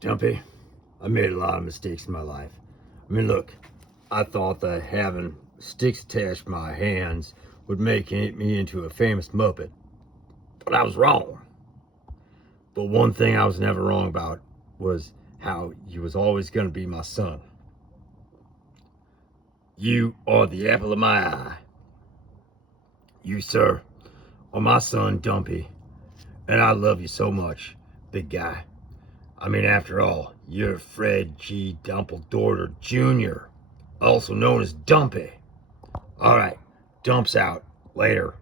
Dumpy, I made a lot of mistakes in my life. I mean, look, I thought that having sticks attached to my hands would make me into a famous Muppet, but I was wrong. But one thing I was never wrong about was how you was always going to be my son. You are the apple of my eye. You, sir, are my son, Dumpy, and I love you so much, big guy. I mean, after all, you're Fred G. Dumpledorter Jr., also known as Dumpy. All right, Dump's out. Later.